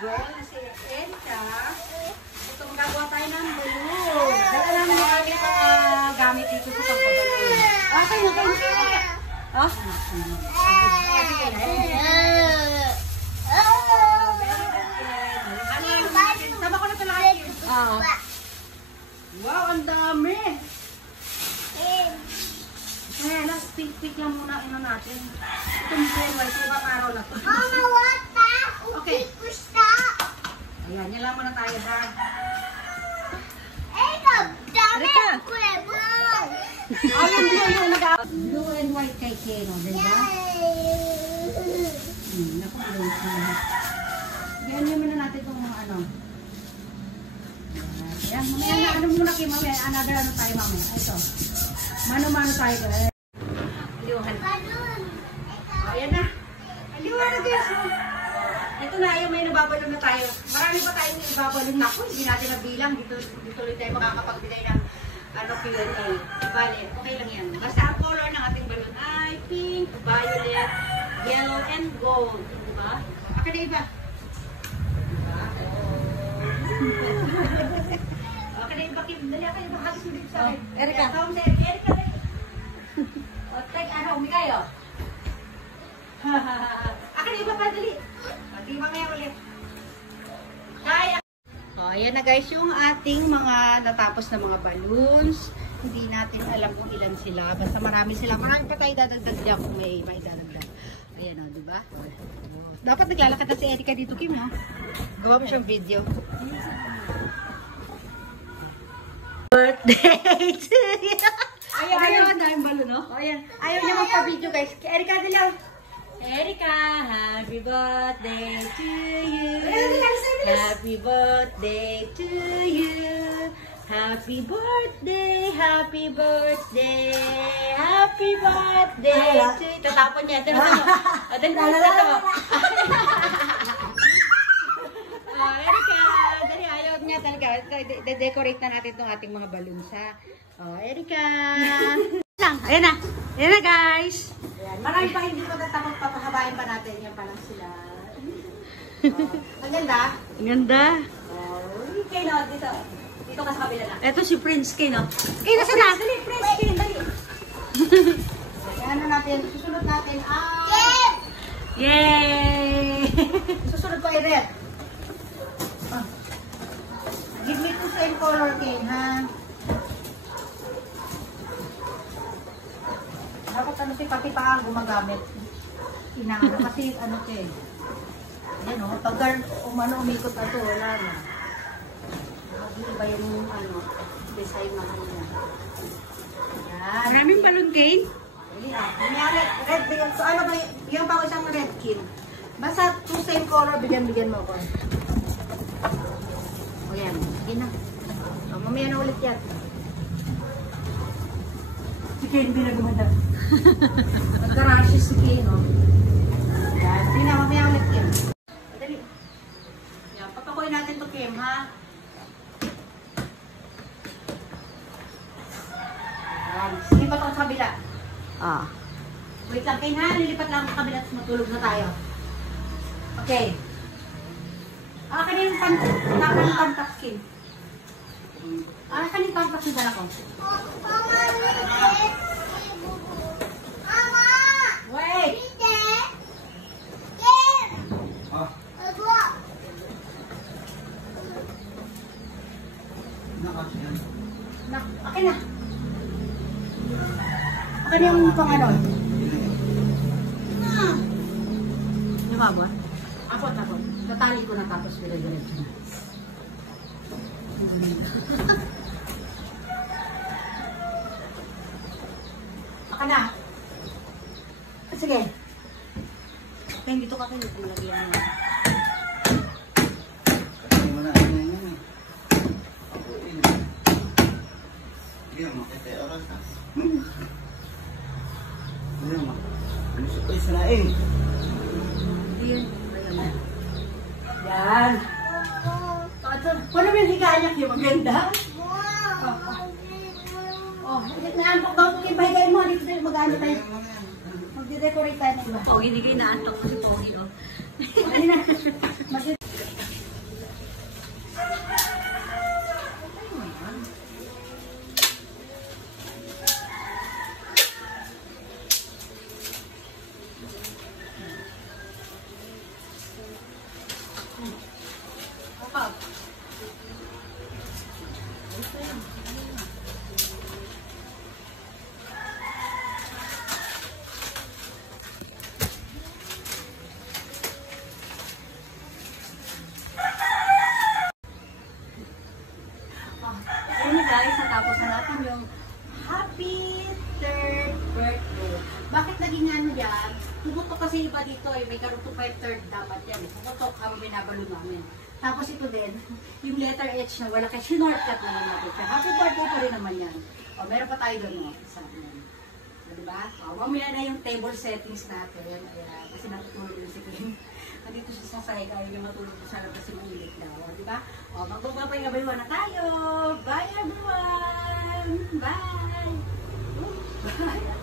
girl na si Erika. Ito, magagawa tayo ng balloon. Dala namin yung aming gamit dito sa pagbaballoon. Okay, okay. Oh? Sama ko na talaga yun. Wow, ang dami. Ayan, pick lang muna ino natin. Itong white, ibang araw na ito. Okay. Ayan, yan lang muna tayo ha. Erika! Ayun din yung blue and white kay Keno, diba? Naku, blue siya. Yan yung muna natin itong mga ano. Ayan, mamaya na, ano muna kayo mamaya, another ano tayo mamaya. Ito. Mano-mano tayo. Aliwahan. Ayan na. Aliwahan na guys. Ito na, yung may nababalon na tayo. Marami pa tayong ibabalon na. Hindi natin nabilang. Dito ulit tayo makakapagbigay ng ano, Q&A. Bale, okay lang yan. Basta ang color ng ating balon ay pink, violet, yellow, and gold. Diba? Aka na iba. Diba? Aka na iba, Kim. Dali, aka na iba. Halos mo dito sa akin. Erika. Erika. O, take, ano, umikayo. Aka na iba pa, dali. Pati mamaya ulit. Kaya. O, ayan na guys, yung ating mga natapos na mga balloons. Hindi natin alam kung ilan sila. Basta marami sila. Marami pa tayo dadagdag dyan kung may dadagdag. Ayan o, diba? Dapat naglalakad na si Erika dito, Kim, ha? Gawa mo siyang video. Birthday to you! Ayaw, ang daming balloon, no? Ayan. Ayaw niya magpa-video, guys. Erika, dila. Erika, happy birthday to you. Happy birthday to you. Happy birthday, happy birthday, happy birthday to you. Tatapon niya. Erika, dali, ayaw niya talaga. De-decorate na natin itong ating mga balloons, ha? Oh, Erika. Ayan na. Ayan na, guys. Ayan. Marami pa hindi ko natapos, papahabain pa natin. Yan pa lang sila. Ang ganda. Ang ganda. Kay no, dito. Dito ka sa kabila na. Ito si Prince Kay, no? Kay, nasa na? Dali, Prince Kay, dali. Ano natin? Susunod natin ang... Yay! Susunod ko ay red. Give me two same color, Kay, ha? Dapat ano si pati pa gumagamit. Inaano kasi ano ke. Ayan o, pag umikot na ito, wala na. Iba yung ano, design na ano yan. Ayan. Maraming balloon cane? Red, bigyan. So ano ba, yung pa ko isang red kin. Basta two same color, bigyan mo ko. O yan, yun na. O, mamaya na ulit yan. Si Ken, binagumanda. Nagka-rashes si Ken, no? Yan. Hindi na, mamaya ulit, Ken. Dali. Yan, papakuin natin to, Ken, ha? Yan. Lipat ako sa kabila. Wait lang, Ken, ha? Lilipat lang ako sa kabila at matulog na tayo. Okay. Akin yung pantak, Ken. Akin yung pantak yung dala ko. Wait! Akin na. Akin yung pang-ano. Lumabot? Ako. Natali ko na tapos pinag-diretso na. Akin na. Sige. Kaya dito ka kayo kung lagyan mo. Hindi mo na ano yun eh. Ako yun. Hindi mo makita yung oras na. Hindi mo. Ano siya? Uy, sanaing. Yun. Yan. Paano mo yung higaan niya kayo? Maganda? Oh, naantok daw kung ipahigain mo. Dito tayo mag-ano tayo. Mag-decorate tayo ng iba. Oh, hindi kayo naantok ko si Pogi, oh. Ano na? naging ano yan, pumutok kasi iba dito eh, may karoon to 5/3 dapat yan eh. Pumutok habang binabalo namin. Tapos ito din, yung letter H na wala kasi shortcut na yun natin. Happy birthday pa rin naman yan. O, meron pa tayo doon, isa yan. O, diba? O, mamaya na yung table settings natin. Ayan, kasi natutulog yung si Kim. Nandito siya sa side, ayaw niya matulog sa labas yung ulit daw. O, diba? O, magbabay everyone na tayo. Bye everyone! Bye! Bye!